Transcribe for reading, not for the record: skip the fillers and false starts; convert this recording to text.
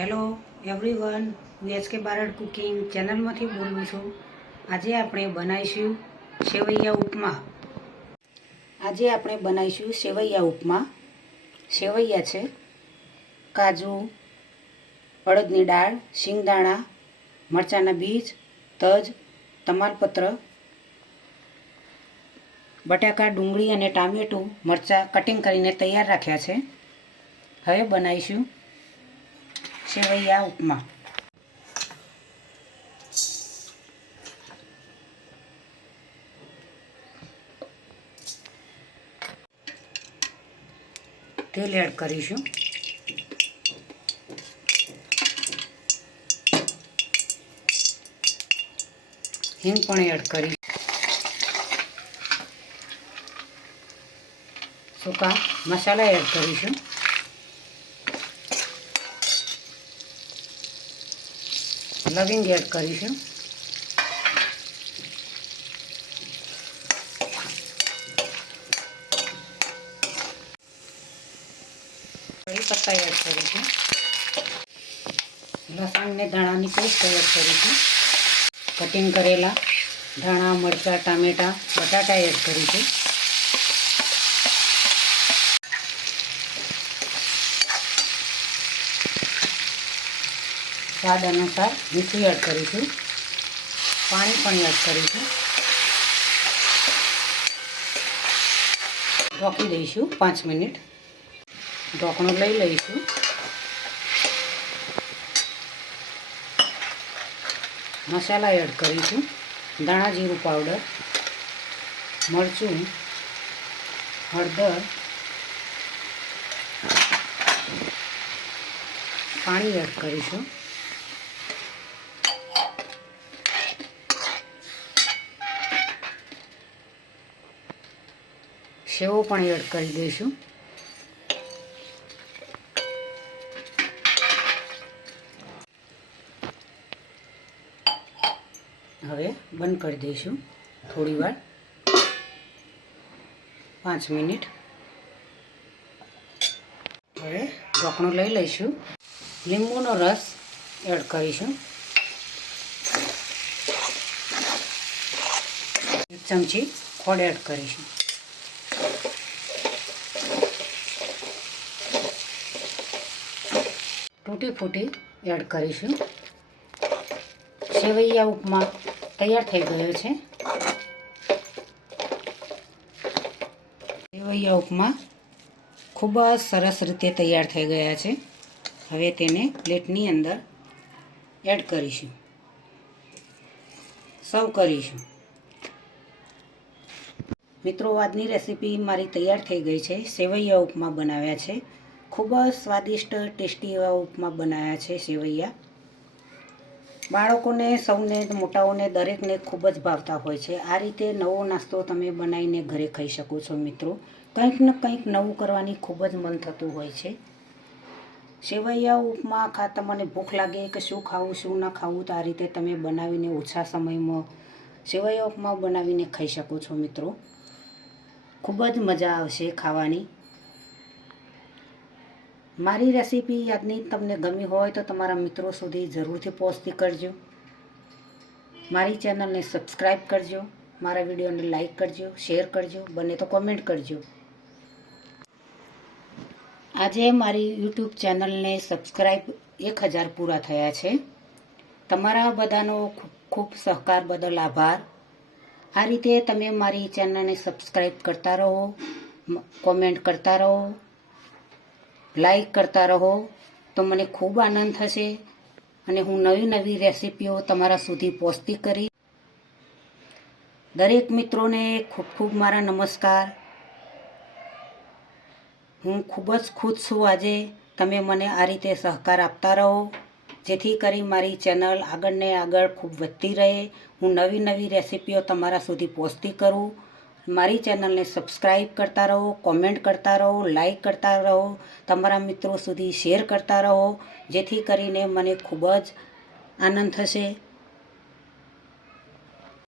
Hello everyone, હું H K Barad cooking ચેનલમાંથી બોલું છું। આજે આપણે બનાવીશું સેવૈયા ઉપમા। સેવૈયા છે કાજુ, અડદની દાળ, શિંગદાણા, મરચાંના બીજ, તજ, તમાલપત્ર, બટાકા, ડુંગળી અને ટામેટું મરચાં કટિંગ કરીને તૈયાર રાખ્યા છે। હવે બનાવીશું સેવૈયા ઉપમા। તેલ એડ કરીશું, હિંગ પણ એડ કરી, સૂકા મસાલા એડ કરીશું, લવિંગ એડ કરીશું, કઢી પત્તા એડ કરીશું, લસણ ને ધાણાની પેસ્ટ એડ કરીશું, કટિંગ કરેલા ધાણા, મરચાં, ટામેટાં, બટાટા એડ કરીશું, સ્વાદ અનુસાર મીઠું એડ કરીશું, પાણી પણ એડ કરીશું, ઢોકી દઈશું 5 મિનિટ। ઢોકણું લઈ લઈશું, મસાલા એડ કરીશું, ધાણા જીરું પાવડર, મરચું, હળદર, પાણી એડ કરીશું, સેવો પણ એડ કરી દઈશું, હવે બંધ કરી દઈશું થોડી વાર 5 મિનિટ। હવે ઢોકણું લઈ લઈશું, લીંબુનો રસ એડ કરીશું, 1 ચમચી ખોળ એડ કરીશું, તૂટી ફૂટી એડ કરીશું। સેવૈયા ઉપમા તૈયાર થઈ ગયો છે। સેવૈયા ઉપમા ખૂબ જ સરસ રીતે તૈયાર થઈ ગયા છે। હવે તેને પ્લેટની અંદર એડ કરીશું, સર્વ કરીશું। મિત્રો, આજની રેસીપી મારી તૈયાર થઈ ગઈ છે। સેવૈયા ઉપમા બનાવ્યા છે, ખૂબ જ સ્વાદિષ્ટ ટેસ્ટી એવા ઉપમા બનાવ્યા છે સેવૈયા। બાળકોને, સૌને, મોટાઓને, દરેકને ખૂબ જ ભાવતા હોય છે। આ રીતે નવો નાસ્તો તમે બનાવીને ઘરે ખાઈ શકો છો મિત્રો। કંઈક ને કંઈક નવું કરવાની ખૂબ જ મન થતું હોય છે। સેવૈયા ઉપમા તમને ભૂખ લાગે કે શું ખાવું શું ના ખાવું, તો આ રીતે તમે બનાવીને ઓછા સમયમાં સેવૈયા ઉપમા બનાવીને ખાઈ શકો છો મિત્રો। ખૂબ જ મજા આવશે ખાવાની। મારી રેસીપી આજની તમને ગમી હોય તો તમારા મિત્રો સુધી જરૂરથી પહોંચતી કરજો। મારી ચેનલને સબસ્ક્રાઈબ કરજો, મારા વિડીયોને લાઈક કરજો, શેર કરજો, બને તો કોમેન્ટ કરજો। આજે મારી યુટ્યુબ ચેનલને સબસ્ક્રાઈબ 1000 પૂરા થયા છે। તમારા બધાનો ખૂબ ખૂબ સહકાર બદલ આભાર। આ રીતે તમે મારી ચેનલને સબસ્ક્રાઈબ કરતા રહો, કોમેન્ટ કરતા રહો, લાઈક કરતા રહો તો મને ખૂબ આનંદ થશે અને હું નવી નવી રેસીપીઓ તમારા સુધી પહોંચતી કરીશ। દરેક મિત્રોને ખૂબ ખૂબ મારા નમસ્કાર। હું ખૂબ જ ખુશ છું આજે તમે મને આ રીતે સહકાર આપતા રહો, જેથી કરી મારી ચેનલ આગળ ને આગળ ખૂબ વધતી રહે, હું નવી નવી રેસીપીઓ તમારા સુધી પહોંચતી કરું। મારી ચેનલને સબસ્ક્રાઈબ કરતા રહો, કોમેન્ટ કરતા રહો, લાઈક કરતા રહો, તમારા મિત્રો સુધી શેર કરતા રહો, જેથી કરીને મને ખૂબ જ આનંદ થશે।